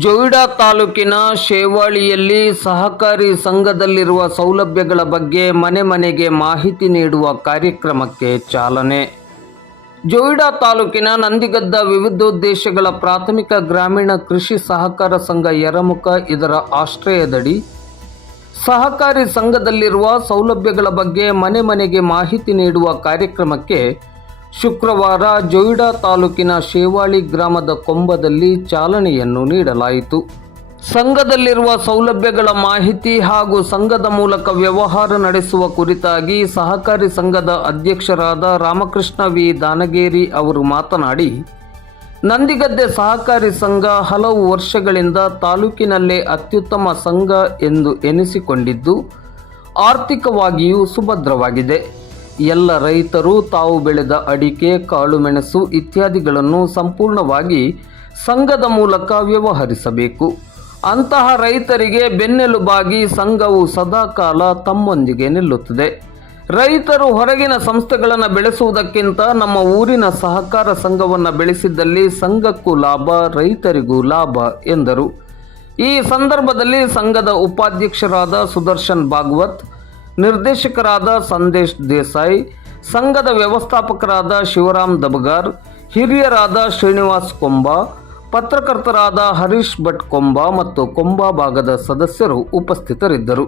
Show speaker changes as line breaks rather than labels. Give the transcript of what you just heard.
ಜೊಯ್ಡಾ ತಾಲೂಕಿನ ಶೇವಾಳಿಯಲ್ಲಿ ಸಹಕಾರಿ ಸಂಘದಲ್ಲಿರುವ ಸೌಲಭ್ಯಗಳ ಬಗ್ಗೆ ಮನೆ ಮನೆಗೆ ಮಾಹಿತಿ ನೀಡುವ ಕಾರ್ಯಕ್ರಮಕ್ಕೆ ಚಾಲನೆ. ಜೋಯಿಡಾ ತಾಲೂಕಿನ ನಂದಿಗದ್ದ ವಿವಿಧೋದ್ದೇಶಗಳ ಪ್ರಾಥಮಿಕ ಗ್ರಾಮೀಣ ಕೃಷಿ ಸಹಕಾರ ಸಂಘ ಯರಮುಖ ಇದರ ಆಶ್ರಯದಡಿ ಸಹಕಾರಿ ಸಂಘದಲ್ಲಿರುವ ಸೌಲಭ್ಯಗಳ ಬಗ್ಗೆ ಮನೆ ಮನೆಗೆ ಮಾಹಿತಿ ನೀಡುವ ಕಾರ್ಯಕ್ರಮಕ್ಕೆ ಶುಕ್ರವಾರ ಜೊಯ್ಡಾ ತಾಲೂಕಿನ ಶೇವಾಳಿ ಗ್ರಾಮದ ಕೊಂಬದಲ್ಲಿ ಚಾಲನೆಯನ್ನು ನೀಡಲಾಯಿತು. ಸಂಘದಲ್ಲಿರುವ ಸೌಲಭ್ಯಗಳ ಮಾಹಿತಿ ಹಾಗೂ ಸಂಘದ ಮೂಲಕ ವ್ಯವಹಾರ ನಡೆಸುವ ಕುರಿತಾಗಿ ಸಹಕಾರಿ ಸಂಘದ ಅಧ್ಯಕ್ಷರಾದ ರಾಮಕೃಷ್ಣ ವಿ. ದಾನಗೇರಿ ಅವರು ಮಾತನಾಡಿ, ನಂದಿಗದ್ದೆ ಸಹಕಾರಿ ಸಂಘ ಹಲವು ವರ್ಷಗಳಿಂದ ತಾಲೂಕಿನಲ್ಲೇ ಅತ್ಯುತ್ತಮ ಸಂಘ ಎಂದು ಎನಿಸಿಕೊಂಡಿದ್ದು, ಆರ್ಥಿಕವಾಗಿಯೂ ಸುಭದ್ರವಾಗಿದೆ. ಎಲ್ಲ ರೈತರು ತಾವು ಬೆಳೆದ ಅಡಿಕೆ ಕಾಳುಮೆಣಸು ಇತ್ಯಾದಿಗಳನ್ನು ಸಂಪೂರ್ಣವಾಗಿ ಸಂಘದ ಮೂಲಕ ವ್ಯವಹರಿಸಬೇಕು. ಅಂತಹ ರೈತರಿಗೆ ಬೆನ್ನೆಲುಬಾಗಿ ಸಂಘವು ಸದಾಕಾಲ ತಮ್ಮೊಂದಿಗೆ ನಿಲ್ಲುತ್ತದೆ. ರೈತರು ಹೊರಗಿನ ಸಂಸ್ಥೆಗಳನ್ನು ಬೆಳೆಸುವುದಕ್ಕಿಂತ ನಮ್ಮ ಊರಿನ ಸಹಕಾರ ಸಂಘವನ್ನು ಬೆಳೆಸಿದ್ದಲ್ಲಿ ಸಂಘಕ್ಕೂ ಲಾಭ, ರೈತರಿಗೂ ಲಾಭ ಎಂದರು. ಈ ಸಂದರ್ಭದಲ್ಲಿ ಸಂಘದ ಉಪಾಧ್ಯಕ್ಷರಾದ ಸುದರ್ಶನ್ ಭಾಗವತ್ ನಿರ್ದೇಶಕರಾದ ಸಂದೇಶ್ ದೇಸಾಯಿ, ಸಂಘದ ವ್ಯವಸ್ಥಾಪಕರಾದ ಶಿವರಾಮ್ ದಬಗಾರ್, ಹಿರಿಯರಾದ ಶ್ರೀನಿವಾಸ್ ಕೊಂಬ, ಪತ್ರಕರ್ತರಾದ ಹರೀಶ್ ಭಟ್ ಕೊಂಬ ಮತ್ತು ಕೊಂಬ ಭಾಗದ ಸದಸ್ಯರು ಉಪಸ್ಥಿತರಿದ್ದರು.